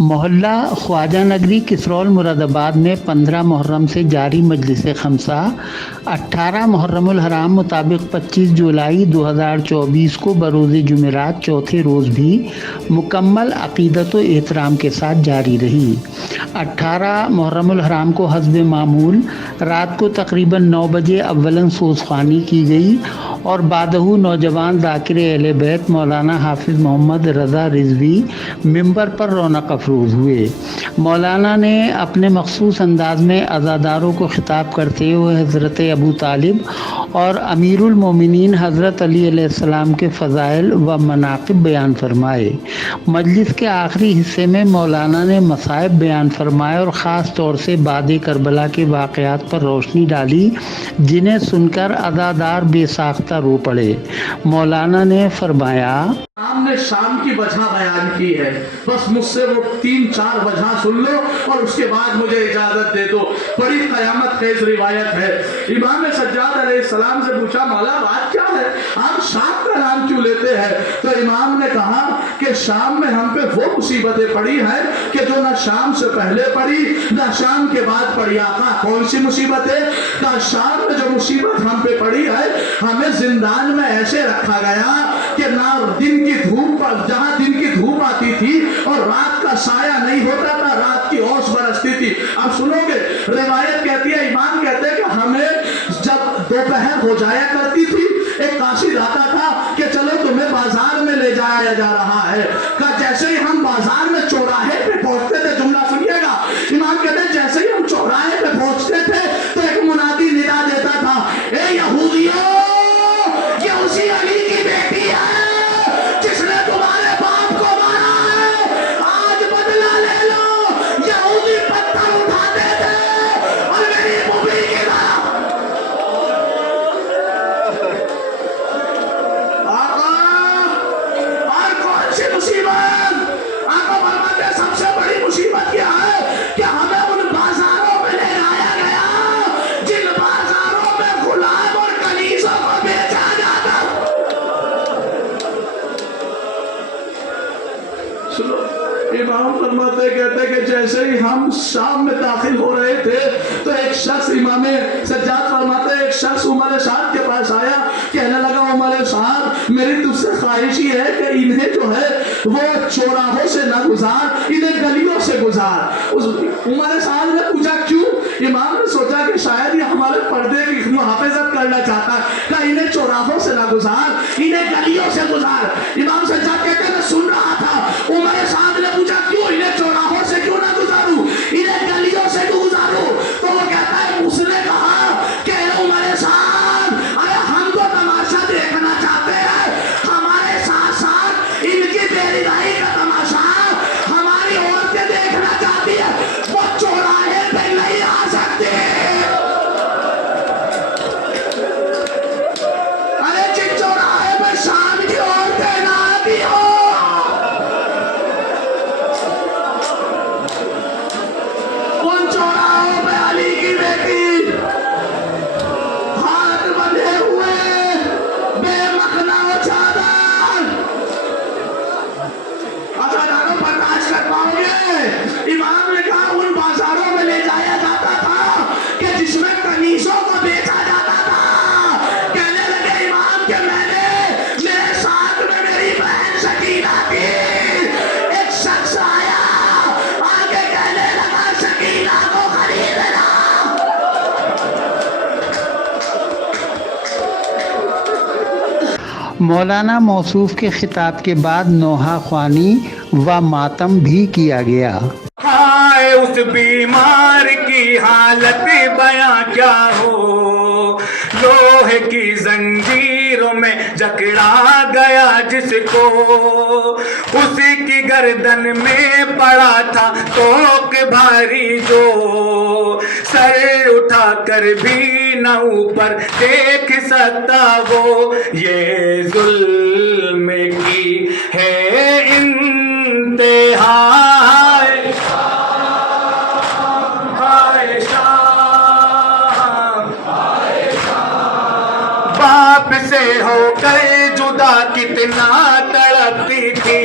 محلہ خواجہ نگری کسرول مراد آباد میں 15 محرم سے جاری مجلس خمسہ 18 محرم الحرام مطابق 25 جولائی 2024 کو بروز جمعرات چوتھے روز بھی مکمل عقیدت و احترام کے ساتھ جاری رہی۔ 18 محرم الحرام کو حسب معمول رات کو تقریباً 9 بجے اولاً سوزخوانی کی گئی اور بعدہ نوجوان ذاکر اہل بیت مولانا حافظ محمد رضا رضوی ممبر پر رونق افروز ہوئے۔ مولانا نے اپنے مخصوص انداز میں عزاداروں کو خطاب کرتے ہوئے حضرت ابو طالب اور امیر المومنین حضرت علی علیہ السلام کے فضائل و مناقب بیان فرمائے۔ مجلس کے آخری حصے میں مولانا نے مصائب بیان فرمائے اور خاص طور سے بعد کربلا کے واقعات پر روشنی ڈالی، جنہیں سن کر عزادار بے ساختہ رو پڑے۔ مولانا نے فرمایا، ہم نے شام کی وجہ بیان کی ہے، بس مجھ سے وہ 3-4 وجہ سن لو اور اس کے بعد مجھے اجازت دے دو۔ بڑی قیامت خیز روایت ہے۔ امام سجاد علیہ السلام سے پوچھا، مولا بات کیا ہے، آپ شام کا نام کیوں لیتے ہیں؟ تو امام نے کہا کہ شام میں ہم پہ وہ مصیبتیں پڑی ہیں کہ جو نہ شام سے پہلے پڑی نہ شام کے بعد پڑی۔ آقا کون سی مصیبتیں؟ کہ شام میں جو مصیبت ہم پہ پڑی ہے، ہمیں زندان میں ایسے رکھا گیا کہ نہ دن کی دھوپ، جہاں دن کی دھوپ آتی تھی اور رات کا سایہ نہیں ہوتا تھا، رات کی اوس برستی تھی۔ اب سنو گے، روایت کہتی ہے، امام کہتے ہیں کہ ہمیں جب دوپہر ہو جایا کرتی تھی، ایک قاصد آتا تھا کہ چلو تمہیں بازار میں لے جایا جا رہا ہے۔ کہ جیسے ہی ہم بازار میں چوراہے پہ پہنچتے تھے، جملہ سنیے گا، امام کہتے ہیں جیسے ہی ہم چوراہے پہ پہنچتے تھے تو ایک منادی ندا دیتا تھا، اے یہودیوں، یہ اسی علی کی بیٹی ہے جس نے تمہارے باپ کو مارا ہے، آج بدلہ لے لو۔ یہودی پتھر اٹھاتے تھے اور میری بوبی کی طرح مصیبت آقا فرماتے ہیں، سب سے بڑی مصیبت کیا ہے کہ ہمیں ان بازاروں میں لے آیا گیا جن بازاروں میں غلام اور کنیزوں کو بیچا جاتا۔ سنو، امام فرماتے کہتے کہ جیسے ہی ہم شام میں داخل ہو رہے تھے تو ایک شخص، امام سجاد فرماتے ایک شخص عمر سعد کے پاس آیا، کہنے لگا، عمر صاحب میری تجھ سے خواہش ہی ہے کہ انہیں جو ہے وہ چوراہوں سے نہ گزار، انہیں گلیوں سے گزار۔ عمر صاحب نے پوچھا کیوں؟ امام نے سوچا کہ شاید یہ ہمارے پردے کی محافظت کرنا چاہتا ہے، کہ انہیں چوراہوں سے نہ گزار، انہیں گلیوں سے گزار۔ امام سجاد کہتے ہیں میں سن رہا تھا، عمر صاحب نے پوچھا کیوں، انہیں چوراہوں سے کیوں نہ گزاروں، انہیں گلیوں سے کیوں گزاروں؟ تو وہ کہتا ہے، اس نے کہا کہ عمر صاحب، ارے ہم تو تماشا دیکھنا چاہتے ہیں، ہمارے ساتھ ساتھ ان کی بےرحمی کا تماشا ہماری عورتیں دیکھنا چاہتی ہے، وہ چوراہے پہ نہیں آ سکتی۔ ارے جن چوراہے پہ شام کی عورتیں نہ آتی ہو، ان چوراہوں پہ علی کی بیٹی ہاتھ بندھے ہوئے، بے مخنا و چادر، عزاداروں برداشت کر پاؤ گے؟ امام نے کہا ان بازاروں میں لے جایا جاتا تھا کہ جس میں کنیزوں کو بیچا جاتا تھا۔ کہنے لگے امام کہ میں نے، میرے ساتھ میں میری بہن سکینہ تھی، ایک شخص آیا آگے کہنے لگا سکینہ کو خریدنا۔ مولانا موصوف کے خطاب کے بعد نوحہ خوانی و ماتم بھی کیا گیا۔ ہائے اس بیمار کی حالت بیاں کیا ہو، لوہے کی زنجیروں میں جکڑا گیا جس کو، اسی کی گردن میں پڑا تھا توق بھاری جو، سر اٹھا کر بھی نہ اوپر دیکھ سکتا وہ، یہ ظلم کی ہے انتہا۔ باپ سے ہو کر جدا کتنا تڑپتی تھی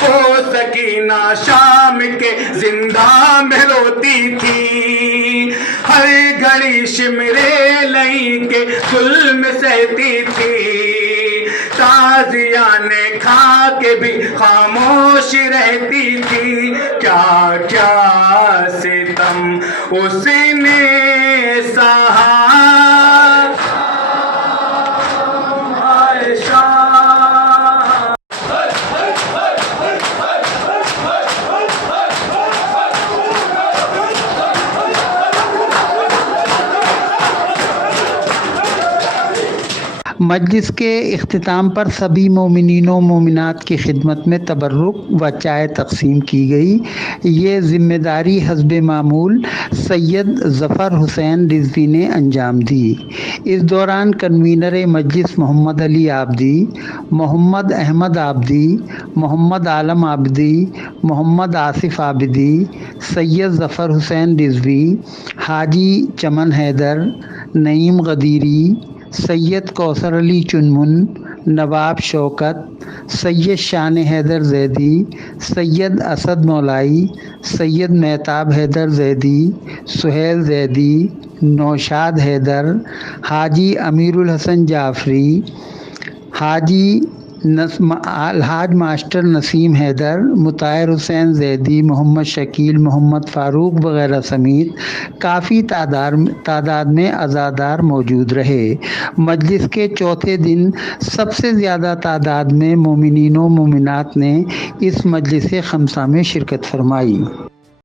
وہ سکی سکینہ شام کے زندہ میں روتی تھی، ہر گھڑی شمرے لئی کے ظلم سہتی تھی، تازیانے کھا کے بھی خاموش رہتی تھی، کیا کیا ستم اس نے سہا عائشہ۔ مجلس کے اختتام پر سبھی مومنین و مومنات کی خدمت میں تبرک و چائے تقسیم کی گئی۔ یہ ذمہ داری حسب معمول سید ظفر حسین رضوی نے انجام دی۔ اس دوران کنوینر مجلس محمد علی عابدی، محمد احمد عابدی، محمد عالم عابدی، محمد آصف عابدی، سید ظفر حسین رضوی، حاجی چمن حیدر، نعیم غدیری، سید کوثر علی چنمن، نواب شوکت، سید شان حیدر زیدی، سید اسد مولائی، سید مہتاب حیدر زیدی، سہیل زیدی، نوشاد حیدر، حاجی امیر الحسن جعفری، الحاج ماسٹر نسیم حیدر، مطہر حسین زیدی، محمد شکیل، محمد فاروق وغیرہ سمیت کافی تعداد میں عزادار موجود رہے۔ مجلس کے چوتھے دن سب سے زیادہ تعداد میں مومنین و مومنات نے اس مجلس خمسہ میں شرکت فرمائی۔